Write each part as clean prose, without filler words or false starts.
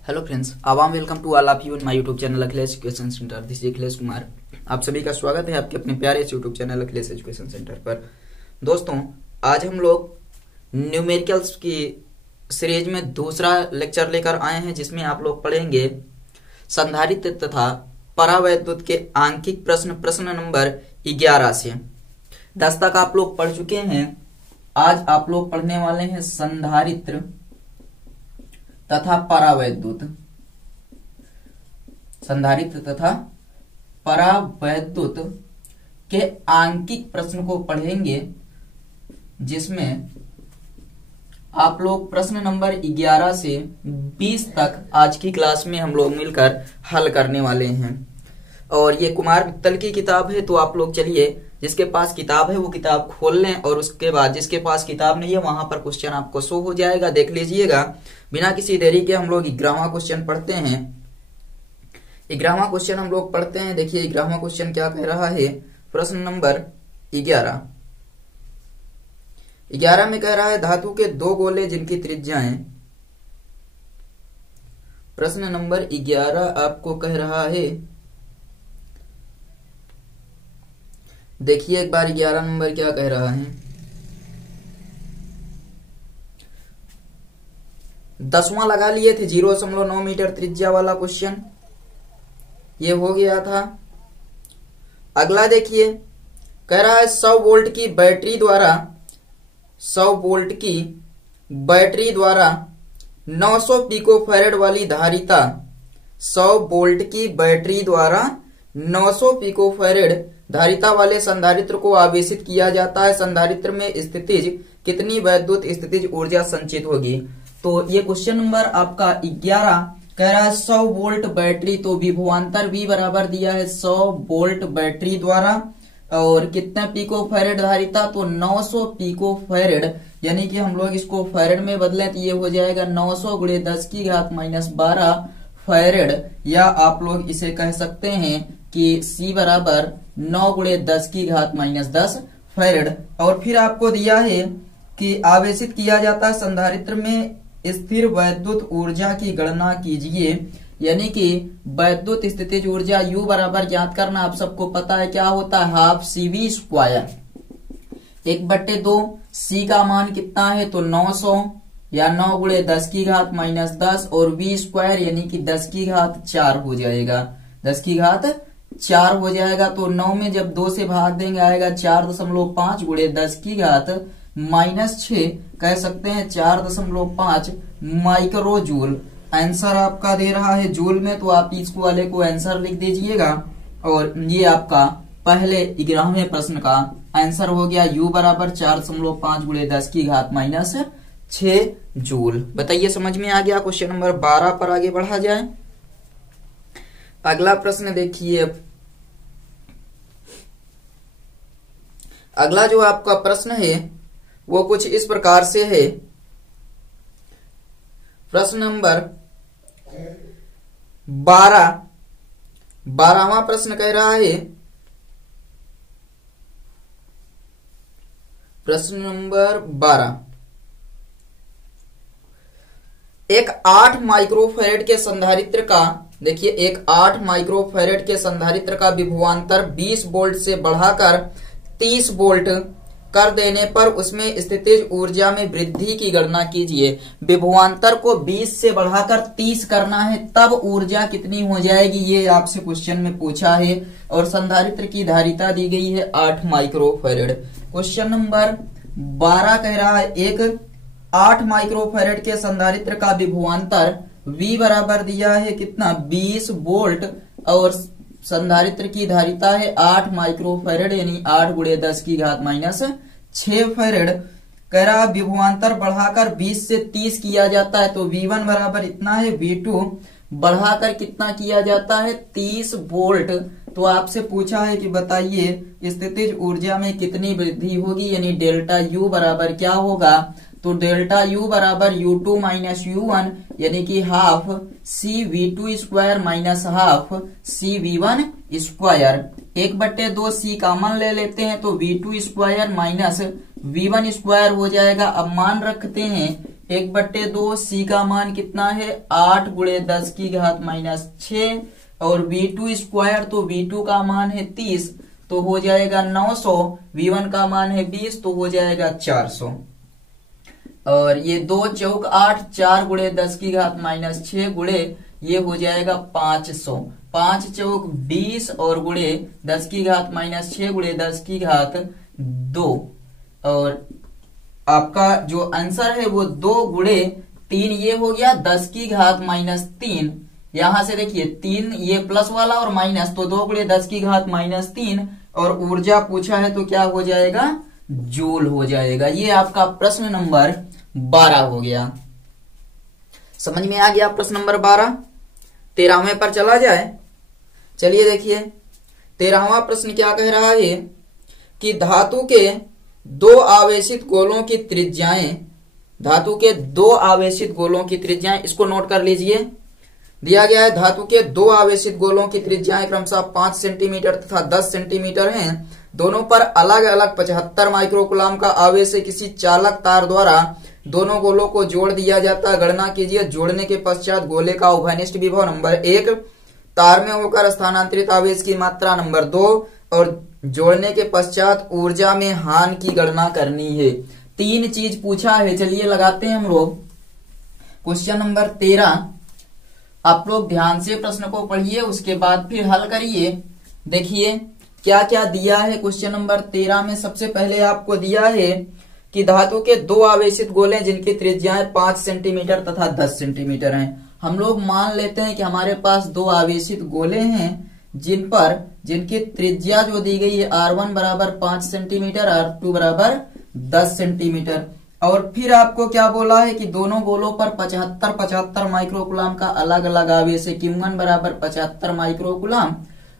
Hello friends, आवाम welcome to all of you in my YouTube channel Akhilesh education centre. This is Akhilesh Kumar. आप सभी का स्वागत है आपके अपने प्यारे इस YouTube channel Akhilesh education centre पर। दोस्तों, आज हम लोग न्यूमेरिकल्स की सीरीज में दूसरा लेक्चर लेकर आए हैं, जिसमें आप लोग पढ़ेंगे संधारित्र तथा परावैद्युत के आंकिक प्रश्न नंबर 11 से 10 तक आप लोग पढ़ चुके हैं। आज आप लोग पढ़ने वाले हैं संधारित्र तथा परावैद्युत। संधारित्र तथा परावैद्युत के आंकिक प्रश्न को पढ़ेंगे, जिसमें आप लोग प्रश्न नंबर 11 से 20 तक आज की क्लास में हम लोग मिलकर हल करने वाले हैं। और ये कुमार मित्तल की किताब है, तो आप लोग चलिए जिसके पास किताब है वो किताब खोल लें, और उसके बाद जिसके पास किताब नहीं है वहां पर क्वेश्चन आपको शो हो जाएगा, देख लीजिएगा। बिना किसी देरी के हम लोग 11वां क्वेश्चन पढ़ते हैं। 11वां क्वेश्चन हम लोग पढ़ते हैं। देखिए 11वां क्वेश्चन क्या कह रहा है। प्रश्न नंबर 11 में कह रहा है धातु के दो गोले जिनकी त्रिज्याएं। प्रश्न नंबर 11 आपको कह रहा है, देखिए एक बार 11 नंबर क्या कह रहा है। 10वां लगा लिए थे, 0.9 मीटर त्रिज्या वाला क्वेश्चन ये हो गया था। अगला देखिए, कह रहा है 100 वोल्ट की बैटरी द्वारा 900 पिकोफैरेड वाली धारिता। 100 वोल्ट की बैटरी द्वारा 900 पिकोफैरेड धारिता वाले संधारित्र को आवेशित किया जाता है। संधारित्र में स्थितिज कितनी वैद्युत स्थितिज ऊर्जा संचित होगी। तो ये क्वेश्चन नंबर आपका 11 कह रहा है 100 वोल्ट बैटरी, तो विभवांतर V बराबर दिया है 100 वोल्ट बैटरी द्वारा, और कितना पिकोफैरेड धारिता, तो 900 पिकोफैरेड, यानी कि हम लोग इसको फैरेड में बदले तो ये हो जाएगा 900 गुणे 10 की घात -12 फैरेड, या आप लोग इसे कह सकते हैं कि C बराबर 9 गुणे 10 की घात -10 फैरेड। और फिर आपको दिया है कि आवेशित किया जाता है संधारित्र में स्थिर वैद्युत ऊर्जा की गणना कीजिए, यानी कि वैद्युत स्थितिज ऊर्जा U बराबर ज्ञात करना आप सबको पता है क्या होता है, हाफ CV²। 1/2 C का मान कितना है, तो 900 या 9 गुणे 10 की घात -10, और V² यानी कि 10 की घात 4 हो जाएगा। 10 की घात 4 हो जाएगा, तो 9 में जब 2 से भाग देंगे आएगा 4.5 गुणे 10 की घात -6, कह सकते हैं 4.5 माइक्रो जूल। आंसर आपका दे रहा है जूल में, तो आप इसको वाले को आंसर लिख दीजिएगा। और ये आपका पहले 11वें प्रश्न का आंसर हो गया। U बराबर 4.5 गुणे 10 की घात -6 जूल। बताइए समझ में आ गया। क्वेश्चन नंबर 12 पर आगे बढ़ा जाए। अगला प्रश्न देखिए। अगला जो आपका प्रश्न है वो कुछ इस प्रकार से है। प्रश्न नंबर 12वां प्रश्न कह रहा है, प्रश्न नंबर 12, एक 8 माइक्रोफैरेड के संधारित्र का, देखिए एक 8 माइक्रोफैरेड के संधारित्र का विभवांतर 20 वोल्ट से बढ़ाकर 30 वोल्ट कर देने पर उसमें स्थितिज ऊर्जा में वृद्धि की गणना कीजिए। विभवांतर को 20 से बढ़ाकर 30 करना है, तब ऊर्जा कितनी हो जाएगी, ये आपसे क्वेश्चन में पूछा है। और संधारित्र की धारिता दी गई है 8 माइक्रोफैरेड। क्वेश्चन नंबर 12 कह रहा है, एक 8 माइक्रोफैरेड के संधारित्र का विभवांतर V बराबर दिया है कितना, 20 वोल्ट, और संधारित्र की धारिता है 8 माइक्रोफैरेड, यानी 8 गुणे 10 की घात -6 फैरेड। कह रहा विभवांतर बढ़ाकर 20 से 30 किया जाता है, तो V1 बराबर इतना है, V2 बढ़ाकर कितना किया जाता है, 30 वोल्ट। तो आपसे पूछा है कि बताइए स्थितिज ऊर्जा में कितनी वृद्धि होगी, यानी डेल्टा U बराबर क्या होगा। तो डेल्टा U बराबर U2 - U1, यानी कि half CV2² minus half CV1²। 1/2 C common ले लेते हैं, तो V2² माइनस V1² हो जाएगा। अब मान रखते हैं 1/2। सी का मान कितना है 8 गुणे 10 की घात -6 और V2 स्क्वायर, तो V2 का मान है 30 तो हो जाएगा 900। V1 का मान है 20 तो हो जाएगा 400। और ये 2 चौक 8, 4 गुणे 10 की घात -6 गुणे ये हो जाएगा 500। 5 चौक 20 और गुणे 10 की घात -6 गुणे 10 की घात 2। और आपका जो आंसर है वो 2 गुणे 3 ये हो गया 10 की घात -3। यहां से देखिए 3 ये प्लस वाला और माइनस, तो 2 गुणे 10 की घात -3 और ऊर्जा पूछा है तो क्या हो जाएगा जूल हो जाएगा। ये आपका प्रश्न नंबर 12 हो गया। समझ में आ गया प्रश्न नंबर 12। 13वें पर चला जाए। चलिए देखिए 13वां प्रश्न क्या कह रहा है कि धातु के 2 आवेशित गोलों की त्रिज्याएं, धातु के 2 आवेशित गोलों की त्रिज्याएं, इसको नोट कर लीजिए। दिया गया है धातु के 2 आवेशित गोलों की त्रिज्याएं क्रमशः 5 सेंटीमीटर तथा 10 सेंटीमीटर हैं। दोनों पर अलग अलग 75 माइक्रोकुलाम का आवेश किसी चालक तार द्वारा दोनों गोलों को जोड़ दिया जाता है। गणना कीजिए जोड़ने के पश्चात गोले का उभयनिष्ठ विभव नंबर 1, तार में होकर स्थानांतरित आवेश की मात्रा नंबर 2 और जोड़ने के पश्चात ऊर्जा में हानि की गणना करनी है। 3 चीज पूछा है। चलिए लगाते हैं हम लोग क्वेश्चन नंबर 13। आप लोग ध्यान से प्रश्न को पढ़िए, उसके बाद फिर हल करिए। देखिए क्या क्या दिया है क्वेश्चन नंबर 13 में। सबसे पहले आपको दिया है कि धातु के 2 आवेशित गोले जिनकी त्रिज्याएं 5 सेंटीमीटर तथा 10 सेंटीमीटर हैं। हम लोग मान लेते हैं कि हमारे पास 2 आवेशित गोले हैं जिनकी त्रिज्या जो दी गई है R1 बराबर 5 सेंटीमीटर, R2 बराबर 10 सेंटीमीटर। और फिर आपको क्या बोला है कि दोनों गोलों पर 75 माइक्रोकुलाम का अलग अलग आवेश है। Q1 बराबर 75 माइक्रोकुलाम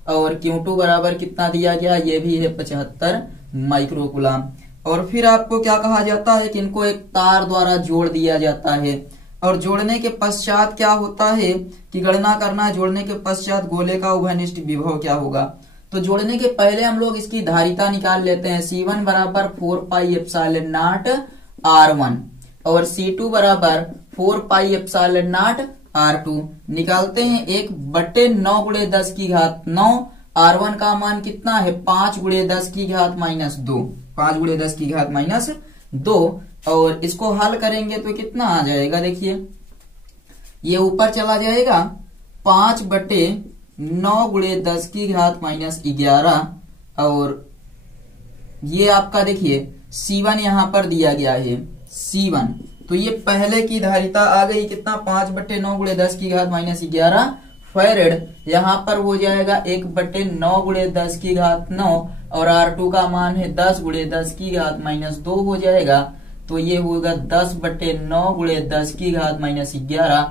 और Q2 बराबर कितना दिया गया, ये भी है 75 माइक्रोकुलाम। और फिर आपको क्या कहा जाता है कि इनको एक तार द्वारा जोड़ दिया जाता है। और जोड़ने के पश्चात क्या होता है कि गणना करना है जोड़ने के पश्चात गोले का उभयनिष्ठ विभव क्या होगा। तो जोड़ने के पहले हम लोग इसकी धारिता निकाल लेते हैं। C1 बराबर 4 पाई एप्सिलॉन नॉट R1 और C2 बराबर 4 पाई एप्सिलॉन नॉट R2 निकालते हैं। 1/9 गुणे 10 की घात 9। R1 का मान कितना है 5 गुणे 10 की घात -2, 5 गुणे 10 की घात -2। और इसको हल करेंगे तो कितना आ जाएगा, देखिए ये ऊपर चला जाएगा 5/9 गुणे 10 की घात -11। और ये आपका देखिए C1 यहां पर दिया गया है C1, तो ये पहले की धारिता आ गई कितना 5/9 गुणे 10 की घात -11 फैरेड। यहाँ पर हो जाएगा 1/9 गुणे 10 की घात 9 और R2 का मान है 10 गुणे 10 की घात -2 हो जाएगा। तो ये होगा 10/9 गुणे 10 की घात -11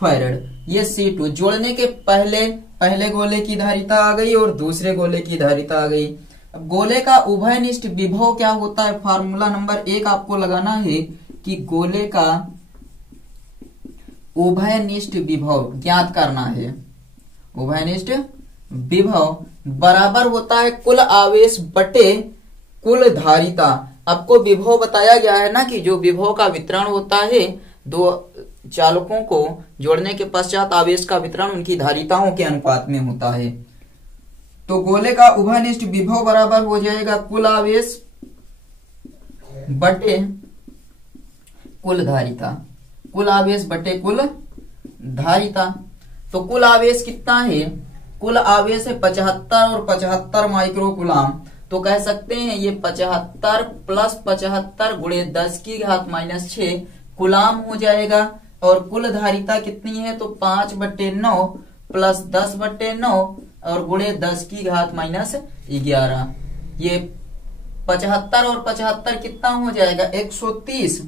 फैरेड। ये C2 जोड़ने के पहले गोले की धारिता आ गई और दूसरे गोले की धारिता आ गई। अब गोले का उभयनिष्ठ विभव क्या होता है, फार्मूला नंबर 1 आपको लगाना है कि गोले का उभयनिष्ठ विभव ज्ञात करना है। उभयनिष्ठ विभव बराबर होता है कुल आवेश बटे कुल धारिता। आपको विभव बताया गया है ना कि जो विभव का वितरण होता है 2 चालकों को जोड़ने के पश्चात आवेश का वितरण उनकी धारिताओं के अनुपात में होता है। तो गोले का उभयनिष्ठ विभव बराबर हो जाएगा कुल आवेश बटे कुल धारिता, कुल आवेश बटे कुल धारिता। तो कुल आवेश कितना है, कुल आवेश है 75 और 75 माइक्रोकुलाम। तो कह सकते हैं ये 75 प्लस 75 गुणे 10 की घात -6 कुलाम हो जाएगा। और कुल धारिता कितनी है तो 5/9 प्लस 10/9 और गुणे 10 की घात -11। ये 75 और 75 कितना हो जाएगा 130,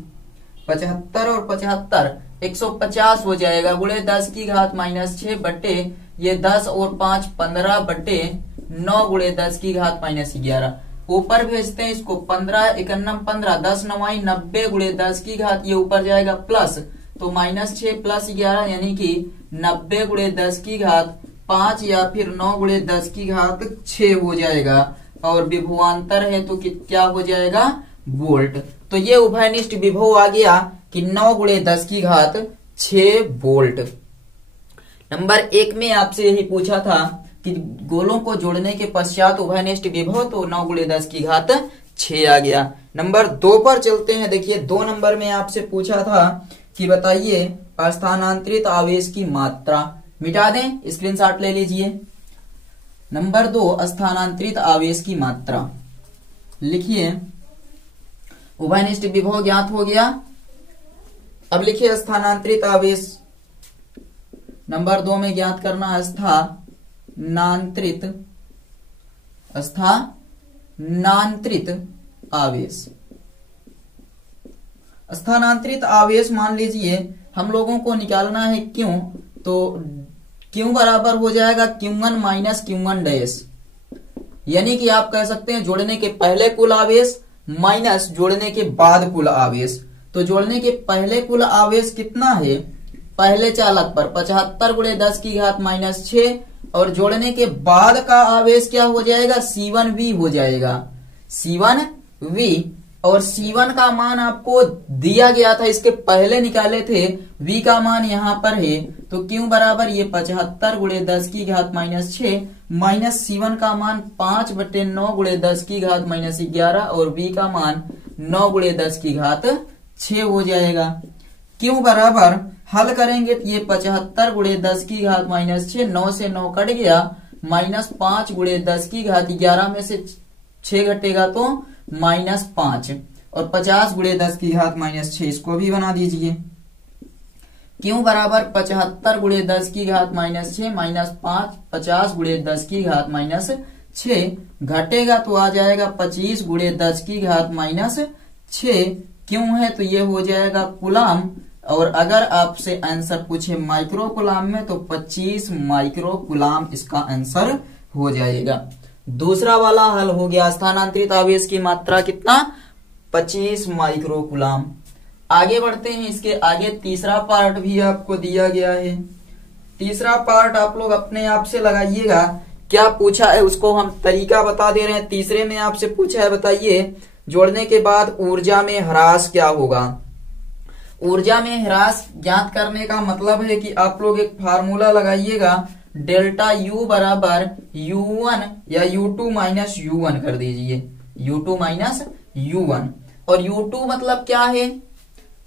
75 और 75 150 हो जाएगा गुणे 10 की घात -6 बटे ये 10 और 5 15/9 गुणे 10 की घात -11। ऊपर भेजते हैं इसको 15 51 15 10 9 90 गुणे 10 की घात, ये ऊपर जाएगा प्लस तो -6 प्लस 11 यानी कि 90 गुणे 10 की घात 5 या फिर 9 गुणे 10 की घात 6 हो जाएगा। और विभवांतर है तो क्या हो जाएगा वोल्ट। तो ये उभयनिष्ठ विभव आ गया कि 9 गुणे 10 की घात 6 वोल्ट। नंबर 1 में आपसे यही पूछा था कि गोलों को जोड़ने के पश्चात उभयनिष्ठ विभव, तो 9 गुणे 10 की घात 6 आ गया। नंबर 2 पर चलते हैं। देखिए 2 नंबर में आपसे पूछा था कि बताइए स्थानांतरित आवेश की मात्रा। मिटा दें, स्क्रीनशॉट ले लीजिए। नंबर 2 स्थानांतरित आवेश की मात्रा लिखिए। उभयनिष्ठ विभव ज्ञात हो गया। अब लिखिए स्थानांतरित आवेश। नंबर 2 में ज्ञात करना स्थानांतरित आवेश। स्थानांतरित आवेश मान लीजिए हम लोगों को निकालना है क्यों, तो क्यों बराबर हो जाएगा Q1 माइनस Q1 डैश, यानी कि आप कह सकते हैं जोड़ने के पहले कुल आवेश माइनस जोड़ने के बाद कुल आवेश। तो जोड़ने के पहले कुल आवेश कितना है पहले चालक पर 75 गुणे 10 की घात माइनस 6, और जोड़ने के बाद का आवेश क्या हो जाएगा C1V हो जाएगा, C1V। और C1 का मान आपको दिया गया था, इसके पहले निकाले थे, V का मान यहां पर है, तो Q बराबर ये 75 गुणे 10 की घात माइनस 6 माइनस C1 का मान 5/9 गुणे 10 की घात माइनस 11 और V का मान 9 गुणे 10 की घात 6 हो जाएगा। Q बराबर हल करेंगे तो ये 75 गुणे 10 की घात माइनस 6, 9 से 9 कट गया, माइनस 5 गुणे 10 की घात 11 में से 6 घटेगा तो माइनस 5, और 50 गुणे 10 की घात माइनस 6 इसको भी बना दीजिए। Q बराबर 75 गुणे 10 की घात माइनस 6 माइनस 5, 50 गुणे 10 की घात माइनस 6 घटेगा तो आ जाएगा 25 गुणे 10 की घात माइनस 6। क्यों है तो ये हो जाएगा कुलाम, और अगर आपसे आंसर पूछे माइक्रो कुलाम में तो 25 माइक्रो कुलाम इसका आंसर हो जाएगा। दूसरा वाला हल हो गया। स्थानांतरित आवेश की मात्रा कितना 25 माइक्रो कुलाम। आगे बढ़ते हैं, इसके आगे तीसरा पार्ट भी आपको दिया गया है। तीसरा पार्ट आप लोग अपने आप से लगाइएगा, क्या पूछा है उसको हम तरीका बता दे रहे हैं। तीसरे में आपसे पूछा है बताइए जोड़ने के बाद ऊर्जा में ह्रास क्या होगा। ऊर्जा में ह्रास ज्ञात करने का मतलब है कि आप लोग एक फार्मूला लगाइएगा, डेल्टा U बराबर U1 या U2 माइनस U1 कर दीजिए, U2 माइनस U1। और U2 मतलब क्या है,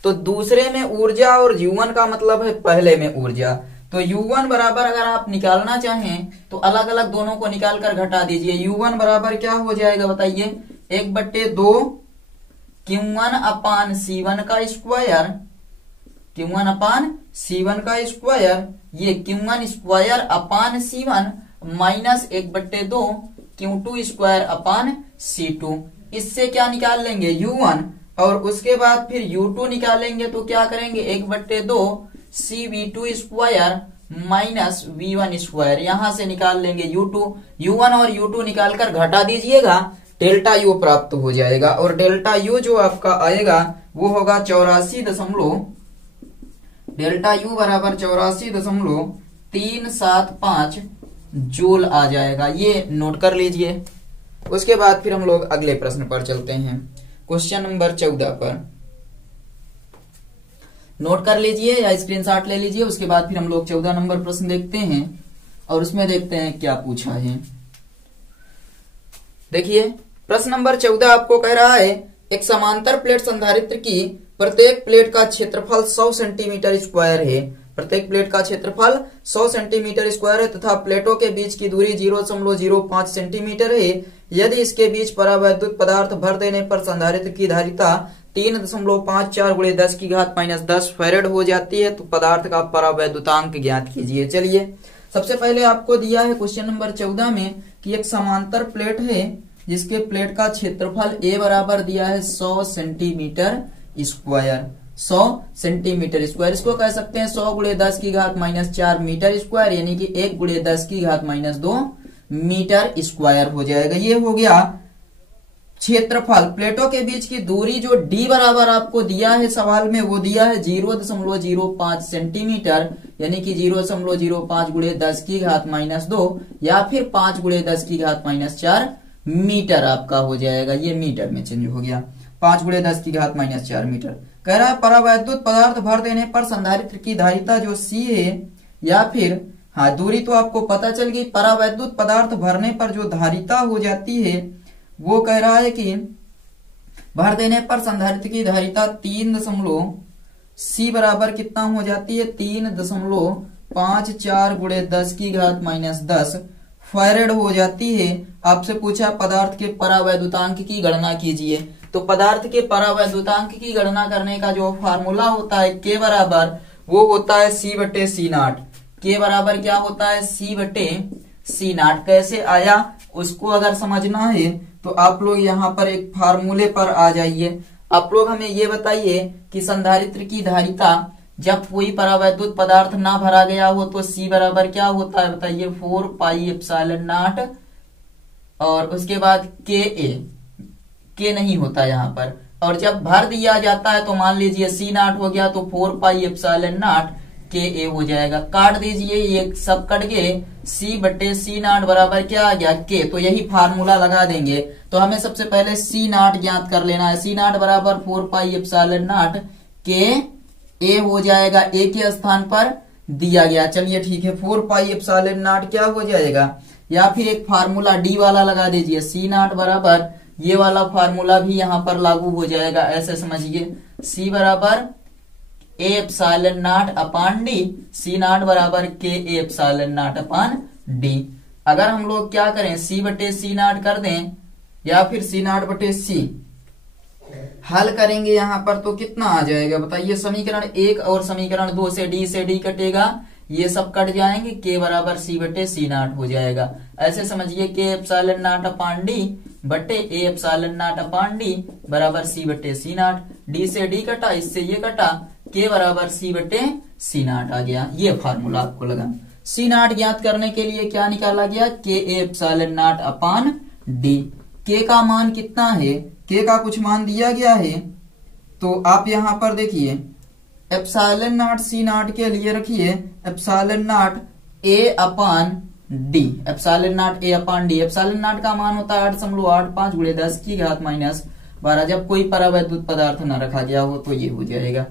तो दूसरे में ऊर्जा, और U1 का मतलब है पहले में ऊर्जा। तो U1 बराबर अगर आप निकालना चाहें तो अलग अलग दोनों को निकाल कर घटा दीजिए। U1 बराबर क्या हो जाएगा बताइए, 1/2 Q1 अपान C1 का स्क्वायर, Q1 अपान C1 का स्क्वायर, ये Q1 square upon C1 minus 1/2 Q2 square upon C2। इससे क्या निकाल लेंगे U1, और उसके बाद फिर U2 निकालेंगे तो क्या करेंगे 1/2 CV2 square minus V1 square, यहां से निकाल लेंगे U2। U1 और U2 निकालकर घटा दीजिएगा, डेल्टा U प्राप्त हो जाएगा। और डेल्टा U जो आपका आएगा वो होगा 84 डेल्टा U बराबर 84.375 जूल आ जाएगा। ये नोट कर लीजिए। उसके बाद फिर हम लोग अगले प्रश्न पर चलते हैं, क्वेश्चन नंबर 14 पर। नोट कर लीजिए या स्क्रीनशॉट ले लीजिए। उसके बाद फिर हम लोग 14 नंबर प्रश्न देखते हैं और उसमें देखते हैं क्या पूछा है। देखिए प्रश्न नंबर 14 आपको कह रहा है एक समांतर प्लेट संधारित्र की प्रत्येक प्लेट का क्षेत्रफल 100 सेंटीमीटर स्क्वायर है। प्रत्येक प्लेट का क्षेत्रफल 100 सेंटीमीटर स्क्वायर है तथा प्लेटों के बीच की दूरी 0.05 सेंटीमीटर है। यदि इसके बीच परावैद्युत पदार्थ भर देने पर संधारित्र की धारिता 3.54 गुणे 10 की घात माइनस 10 फैरेड हो जाती है, तो पदार्थ का परावैद्युतांक ज्ञात कीजिए। चलिए सबसे पहले आपको दिया है क्वेश्चन नंबर 14 में कि एक समांतर प्लेट है जिसके प्लेट का क्षेत्रफल A बराबर दिया है 100 सेंटीमीटर स्क्वायर। 100 सेंटीमीटर स्क्वायर इसको कह सकते हैं 100 गुणे 10 की घात माइनस 4 मीटर स्क्वायर, यानी कि 1 गुणे 10 की घात माइनस 2 मीटर स्क्वायर हो जाएगा। ये हो गया क्षेत्रफल। प्लेटों के बीच की दूरी जो D बराबर आपको दिया है सवाल में वो दिया है 0.05 सेंटीमीटर, यानी कि 0.05 गुणे 10 की घात माइनस 2 या फिर 5 गुणे 10 की घात माइनस 4 मीटर आपका हो जाएगा। ये मीटर में चेंज हो गया, 5 गुणे 10 की घात माइनस 4 मीटर। कह रहा है परावैद्युत पदार्थ भर देने पर संधारित्र की धारिता जो C है, या फिर हाँ दूरी तो आपको पता चल गई। परावैद्युत पदार्थ भरने पर जो धारिता हो जाती है वो कह रहा है कि भर देने पर संधारित्र की धारिता 3 C बराबर कितना हो जाती है, 3.54 गुणे 10⁻⁻10 फैरेड हो जाती है। आपसे पूछा पदार्थ के परावैद्युतांक की गणना कीजिए। तो पदार्थ के परावैद्युतांक की गणना करने का जो फार्मूला होता है K बराबर वो होता है C/C0। K बराबर क्या होता है, C/C0। कैसे आया उसको अगर समझना है तो आप लोग यहाँ पर एक फार्मूले पर आ जाइए। आप लोग हमें ये बताइए कि संधारित्र की धारिता जब कोई परावैद्युत पदार्थ ना भरा गया हो तो C बराबर क्या होता है बताइए, 4πε0 और उसके बाद K नहीं होता यहाँ पर। और जब भर दिया जाता है तो मान लीजिए C0 हो गया तो 4πε0 KA हो जाएगा। काट दीजिए, ये सब कट गए, C/C0 बराबर क्या आ गया, K। तो यही फार्मूला लगा देंगे। तो हमें सबसे पहले C0 ज्ञात कर लेना है। C0 बराबर 4πε0 KA हो जाएगा, A के स्थान पर दिया गया। चलिए ठीक है, 4πε0 क्या हो जाएगा, या फिर एक फार्मूला D वाला लगा दीजिए। C0 बराबर ये वाला फार्मूला भी यहाँ पर लागू हो जाएगा, ऐसे समझिए। C बराबर A/0/D, C0 बराबर KA/0/D। अगर हम लोग क्या करें, C/C0 कर दें या फिर C0/C हल करेंगे यहाँ पर तो कितना आ जाएगा बताइए। समीकरण 1 और समीकरण 2 से D कटेगा, ये सब कट जाएंगे, K बराबर C/C0 हो जाएगा। ऐसे समझिए KA/0/D बटे A/0/D बराबर C/C0। D से D कटा, इससे ये कटा, K बराबर C/C0 आ गया। ये फार्मूला आपको लगा। C0 ज्ञात करने के लिए क्या निकाला गया, KA/0/D। K का मान कितना है, K का कुछ मान दिया गया है तो आप यहाँ पर देखिए ε0 C0 के लिए रखिए ε0 A/D, ε0 A/D। ε0 का मान होता है 8.85 गुणे 10⁻⁻12। जब कोई परावैद्युत पदार्थ न रखा गया हो तो ये हो जाएगा।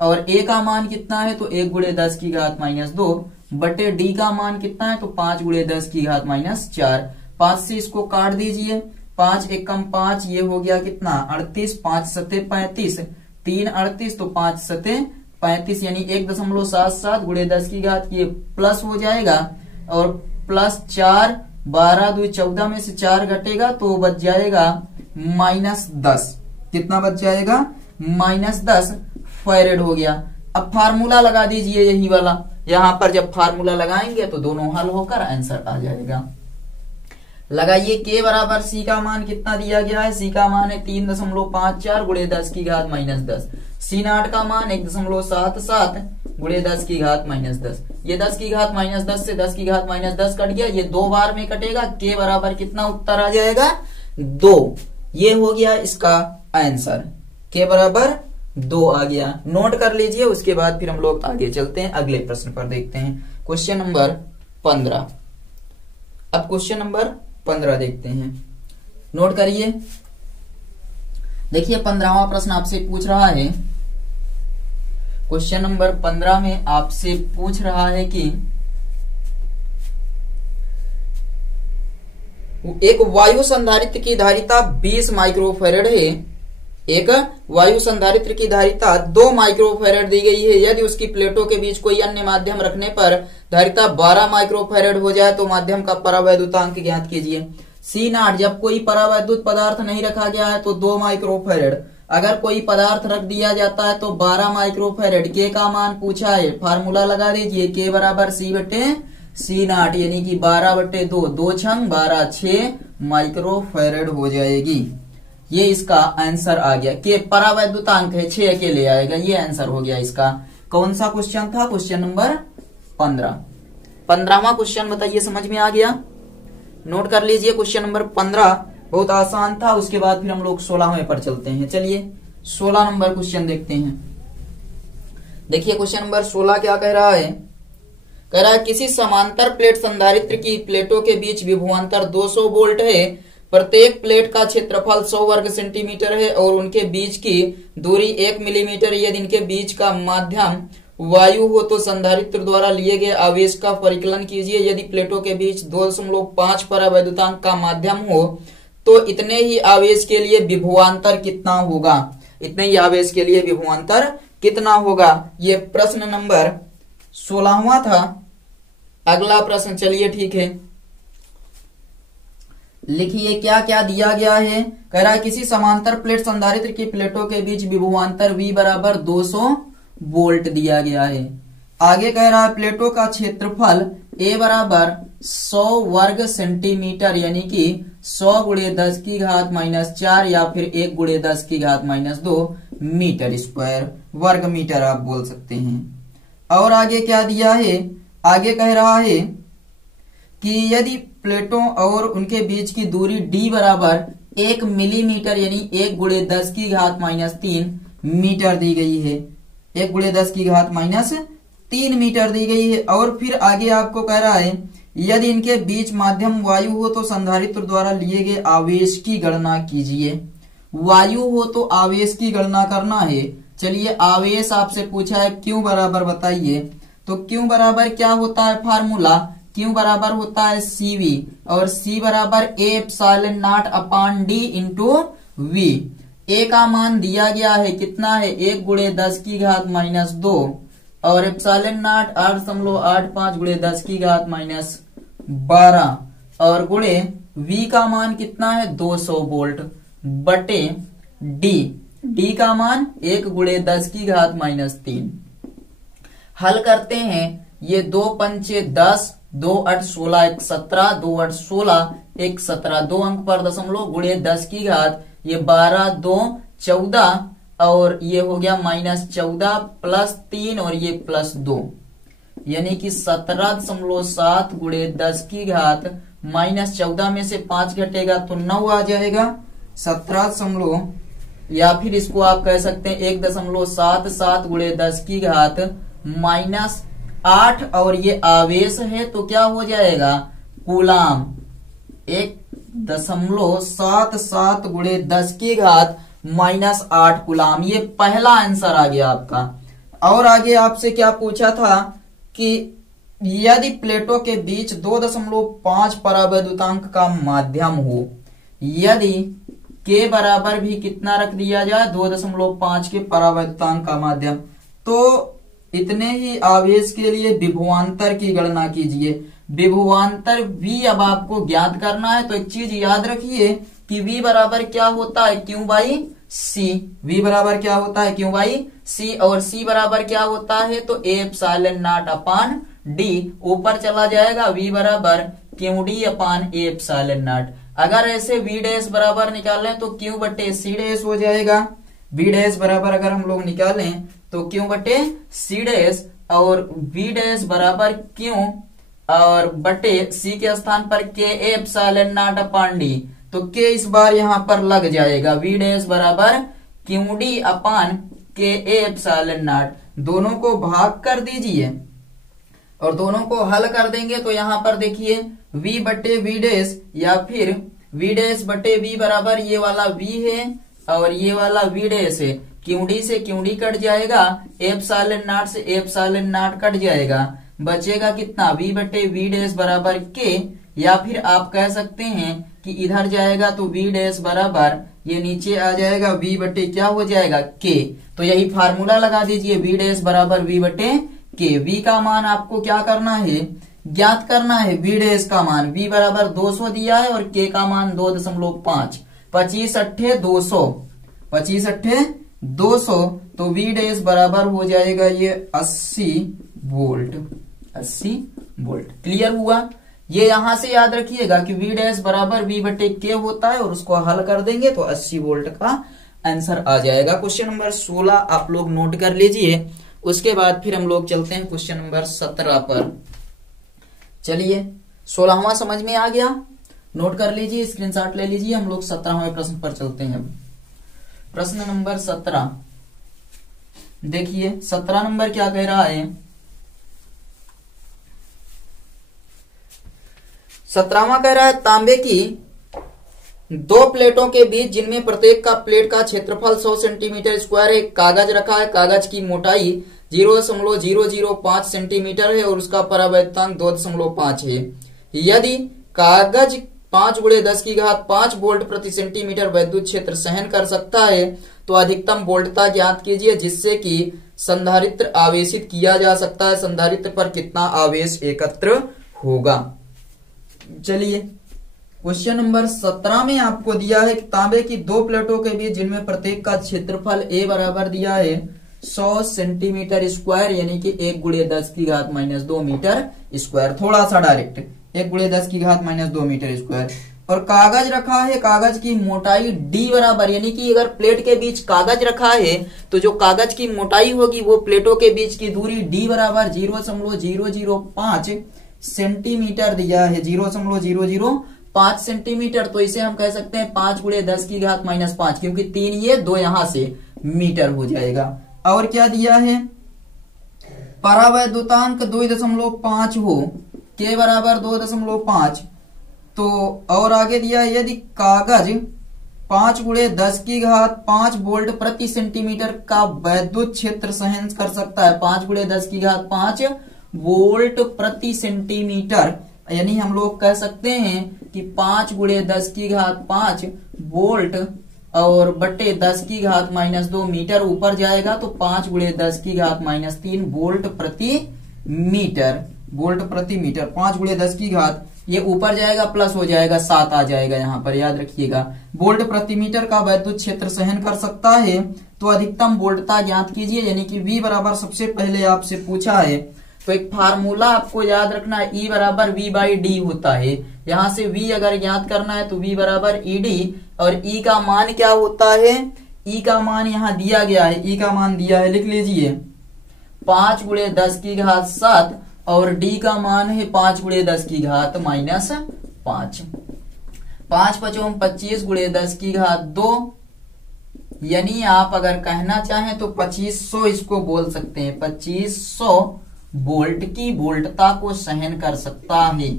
और A का मान कितना है तो 1 गुणे 10⁻⁻2 बटे D का मान कितना है तो 5 गुणे 10⁻⁻4। 5 से इसको काट दीजिए, 5 एकम 5, ये हो गया कितना 38, 5 सते 35, 3 38 तो 5 सते 35 यानी 1.77 गुणे 10 की घात, ये प्लस हो जाएगा। और प्लस 4, 12 2 14 में से 4 घटेगा तो बच जाएगा -10। कितना बच जाएगा, -10 फैरेड हो गया। अब फार्मूला लगा दीजिए यही वाला। यहां पर जब फार्मूला लगाएंगे तो दोनों हल होकर आंसर आ जाएगा। लगाइए, K बराबर C का मान कितना दिया गया है, C का मान है 3.54 गुणे 10⁻⁻10। C0 का मान 1.77 गुणे 10⁻⁻10। ये 10⁻⁻10 से 10⁻⁻10 कट गया, ये 2 बार में कटेगा। K बराबर कितना उत्तर आ जाएगा, 2। ये हो गया इसका आंसर, K बराबर 2 आ गया। नोट कर लीजिए, उसके बाद फिर हम लोग आगे चलते हैं, अगले प्रश्न पर देखते हैं। Question number 15। अब क्वेश्चन नंबर 15 देखते हैं, नोट करिए। देखिए 15वां प्रश्न आपसे पूछ रहा है, क्वेश्चन नंबर 15 में आपसे पूछ रहा है कि एक वायु संधारित्र की धारिता 20 माइक्रोफैरेड है। एक वायु संधारित्र की धारिता 2 माइक्रोफैरेड दी गई है। यदि उसकी प्लेटों के बीच कोई अन्य माध्यम रखने पर धारिता 12 माइक्रोफैरेड हो जाए तो माध्यम का परावैद्युतांक ज्ञात कीजिए। C0 जब कोई परावैद्युत पदार्थ नहीं रखा गया है तो 2 माइक्रोफैरेड, अगर कोई पदार्थ रख दिया जाता है तो 12 माइक्रोफैरेड। K का मान पूछा है, फार्मूला लगा दीजिए, K बराबर C/C0 यानी कि 12/2, 2 छंग 12, 6 माइक्रोफैरेड हो जाएगी। ये इसका आंसर आ गया। K परावैद्युतांक है, 6 अकेले आएगा, ये आंसर हो गया इसका। कौन सा क्वेश्चन था, क्वेश्चन नंबर 15। 15वां क्वेश्चन बताइए, समझ में आ गया, नोट कर लीजिए। क्वेश्चन नंबर 15 बहुत आसान था, उसके बाद फिर हम लोग 16वें पर चलते हैं। चलिए 16 नंबर क्वेश्चन देखते हैं। देखिए क्वेश्चन नंबर 16 क्या कह रहा है, कह रहा है किसी समांतर प्लेट संधारित्र की प्लेटों के बीच विभवांतर 200 वोल्ट है प्रत्येक प्लेट का क्षेत्रफल 100 वर्ग सेंटीमीटर है और उनके बीच की दूरी 1 मिलीमीटर। यदि इनके बीच का माध्यम वायु हो तो संधारित्र द्वारा लिए गए आवेश का परिकलन कीजिए। यदि प्लेटों के बीच 2.5 परावैद्युतांक का माध्यम हो तो इतने ही आवेश के लिए विभवांतर कितना होगा। इतने ही आवेश के लिए विभवांतर कितना होगा। ये प्रश्न नंबर 16वां था। अगला प्रश्न चलिए ठीक है, लिखिए क्या क्या दिया गया है। कह रहा है किसी समांतर प्लेट संधारित्र की प्लेटों के बीच विभवांतर V बराबर 200 वोल्ट दिया गया है। आगे कह रहा है प्लेटों का क्षेत्रफल A बराबर 100 वर्ग सेंटीमीटर यानी कि 100 × 10⁻⁴ या फिर 1 × 10⁻², मीटर स्क्वायर, वर्ग मीटर आप बोल सकते हैं। और आगे क्या दिया है, आगे कह रहा है कि यदि प्लेटों और उनके बीच की दूरी D बराबर 1 मिलीमीटर यानी 1 × 10⁻³ मीटर दी गई है। 1 × 10⁻³ मीटर दी गई है। और फिर आगे आपको कह रहा है यदि इनके बीच माध्यम वायु हो तो संधारित्र द्वारा लिए गए आवेश की गणना कीजिए। वायु हो तो आवेश की गणना करना है। चलिए आवेश आपसे पूछा है Q बराबर बताइए, तो Q बराबर क्या होता है फार्मूला, Q बराबर होता है CV और C बराबर A∝0/d × V। A का मान दिया गया है कितना है 1 × 10⁻² और एप्सिलॉन 8.85 × 10⁻12 और गुणे V का मान कितना है 200 वोल्ट बटे D का मान 1 × 10⁻³ हल करते हैं। ये 2 × 5 = 10, 2 × 8 = 16, 1 17, 2 × 8 = 16, 1 17, 2 अंक पर दशमलव गुणे 10 की घात, ये 12, 2 14 और ये हो गया -14 + 3 और ये +2 यानी कि 17.7 × 10 की घात -14 में से 5 घटेगा तो 9 आ जाएगा। 17 या फिर इसको आप कह सकते हैं 1.77 × 10 की घात -8 और ये आवेश है तो क्या हो जाएगा कूलाम। 1.77 × 10 की घात -8 कूलाम। ये पहला आंसर आ गया आपका। और आगे आपसे क्या पूछा था कि यदि प्लेटों के बीच 2.5 परावैद्युतांक का माध्यम हो, यदि K बराबर भी कितना रख दिया जाए 2.5 के परावैद्युतांक का माध्यम, तो इतने ही आवेश के लिए विभवांतर की गणना कीजिए। विभवांतर V अब आपको ज्ञात करना है तो एक चीज याद रखिए कि V बराबर क्या होता है Q/C। V बराबर क्या होता है Q/C और C बराबर क्या होता है तो A∝0/d ऊपर चला जाएगा। V बराबर QD/A∝0। अगर ऐसे V' बराबर निकालें तो Q/C' हो जाएगा। V' बराबर अगर हम लोग निकालें तो Q/C' और V' बराबर Q और बटे C के स्थान पर KA∝0/d तो K इस बार यहाँ पर लग जाएगा। V' बराबर QD/KA∝0। दोनों को भाग कर दीजिए और दोनों को हल कर देंगे तो यहाँ पर देखिए V/V' या फिर V'/V बराबर ये वाला V है और ये वाला V' है। QD से QD कट जाएगा, A∝0 से A∝0 कट जाएगा, बचेगा कितना V/V' बराबर K। या फिर आप कह सकते हैं कि इधर जाएगा तो V' बराबर ये नीचे आ जाएगा V/ क्या हो जाएगा K। तो यही फार्मूला लगा दीजिए V' बराबर V/K। V का मान आपको क्या करना है ज्ञात करना है। V' का मान V बराबर 200 दिया है और K का मान 2.5। 25 × 8 = 200, 25 × 200 तो V' बराबर हो जाएगा ये 80 वोल्ट। 80 वोल्ट क्लियर हुआ। ये यहां से याद रखिएगा कि V' बराबर V/K होता है और उसको हल कर देंगे तो 80 वोल्ट का आंसर आ जाएगा। क्वेश्चन नंबर 16 आप लोग नोट कर लीजिए। उसके बाद फिर हम लोग चलते हैं क्वेश्चन नंबर 17 पर। चलिए 16वां समझ में आ गया, नोट कर लीजिए, स्क्रीनशॉट ले लीजिए। हम लोग 17वें प्रश्न पर चलते हैं। प्रश्न नंबर 17 देखिए 17 नंबर क्या कह रहा है। 17वां कह रहा है तांबे की दो प्लेटों के बीच जिनमें प्रत्येक का प्लेट का क्षेत्रफल 100 सेंटीमीटर स्क्वायर है, कागज रखा है, कागज की मोटाई 0.005 सेंटीमीटर है और उसका परावैद्युतांक 2.5 है। यदि कागज 5 × 10⁵ वोल्ट प्रति सेंटीमीटर वैद्युत क्षेत्र सहन कर सकता है तो अधिकतम वोल्टता ज्ञात कीजिए जिससे कि संधारित्र आवेशित किया जा सकता है। संधारित्र पर कितना आवेश एकत्र होगा। चलिए क्वेश्चन नंबर 17 में आपको दिया है तांबे की दो प्लेटों के बीच जिनमें प्रत्येक का क्षेत्रफल A बराबर दिया है 100 सेंटीमीटर स्क्वायर यानी कि 1 × 10⁻² मीटर स्क्वायर। थोड़ा सा डायरेक्ट 1 × 10⁻² मीटर स्क्वायर और कागज रखा है, कागज की मोटाई D बराबर यानी कि अगर प्लेट के बीच कागज रखा है तो जो कागज की मोटाई होगी वो प्लेटों के बीच की दूरी D बराबर 0.005 सेंटीमीटर दिया है, 0.005 सेंटीमीटर। तो इसे हम कह सकते हैं 5 × 10⁻5 क्योंकि 3 ये 2 यहां से मीटर हो जाएगा। और क्या दिया है, परावैद्युतांक 2.5 हो, K बराबर 2.5। तो और आगे दिया है यदि कागज 5 × 10⁵ वोल्ट प्रति सेंटीमीटर का वैद्युत क्षेत्र सहन कर सकता है, 5 × 10⁵ वोल्ट प्रति सेंटीमीटर यानी हम लोग कह सकते हैं कि 5 × 10⁵ वोल्ट और बटे 10⁻² मीटर ऊपर जाएगा तो 5 × 10⁻³ वोल्ट प्रति मीटर, वोल्ट प्रति मीटर। 5 × 10⁻, ये ऊपर जाएगा प्लस हो जाएगा 7 आ जाएगा यहाँ पर, याद रखिएगा। वोल्ट प्रति मीटर का वैद्युत क्षेत्र सहन कर सकता है तो अधिकतम वोल्टता ज्ञात कीजिए यानी कि V बराबर सबसे पहले आपसे पूछा है तो एक फार्मूला आपको याद रखना है, E बराबर V/D होता है। यहां से V अगर ज्ञात करना है तो V बराबर ED और E का मान क्या होता है, E का मान यहाँ दिया गया है, E का मान दिया है, लिख लीजिए 5 × 10⁻7 और D का मान है 5 × 10⁻5। 5 5 × 25 × 10⁻2 यानी आप अगर कहना चाहें तो 2500 इसको बोल सकते हैं, 2500 वोल्ट की वोल्टता को सहन कर सकता है।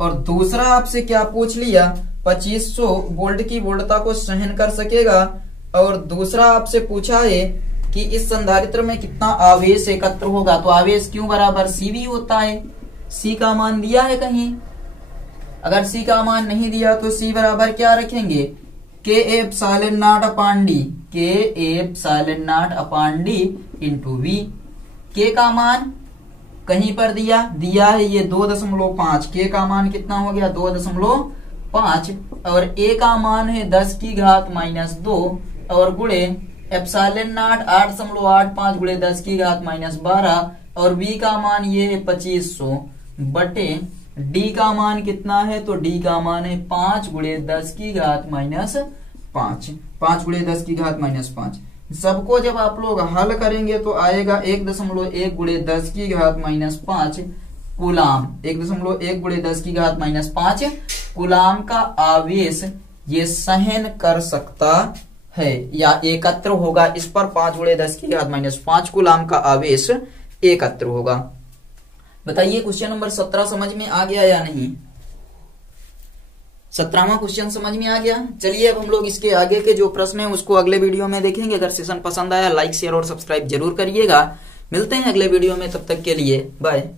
और दूसरा आपसे क्या पूछ लिया, 2500 वोल्ट की वोल्टता को सहन कर सकेगा। और दूसरा आपसे पूछा है कि इस संधारित्र में कितना आवेश एकत्र होगा, तो आवेश Q बराबर CV होता है। C का मान दिया है कहीं, अगर C का मान नहीं दिया तो C बराबर क्या रखेंगे, K∈0/D, K∈0/D into V। K का मान कहीं पर दिया है ये 2.5, K का मान कितना हो गया 2.5 और A का मान है 10⁻² और गुणे ε0 8.85 × 10⁻12 और V का मान ये है 2500 बटे D का मान कितना है, तो D का मान है 5 × 10⁻5, 5 × 10⁻5। सबको जब आप लोग हल करेंगे तो आएगा 1.1 × 10⁻5 कूलाम, 1.1 × 10⁻5 कूलाम का आवेश ये सहन कर सकता है या एकत्र होगा। इस पर 5 × 10⁻5 कूलाम का आवेश एकत्र होगा। बताइए क्वेश्चन नंबर 17 समझ में आ गया या नहीं, 17वां क्वेश्चन समझ में आ गया। चलिए अब हम लोग इसके आगे के जो प्रश्न है उसको अगले वीडियो में देखेंगे। अगर सेशन पसंद आया लाइक शेयर और सब्सक्राइब जरूर करिएगा। मिलते हैं अगले वीडियो में, तब तक के लिए बाय।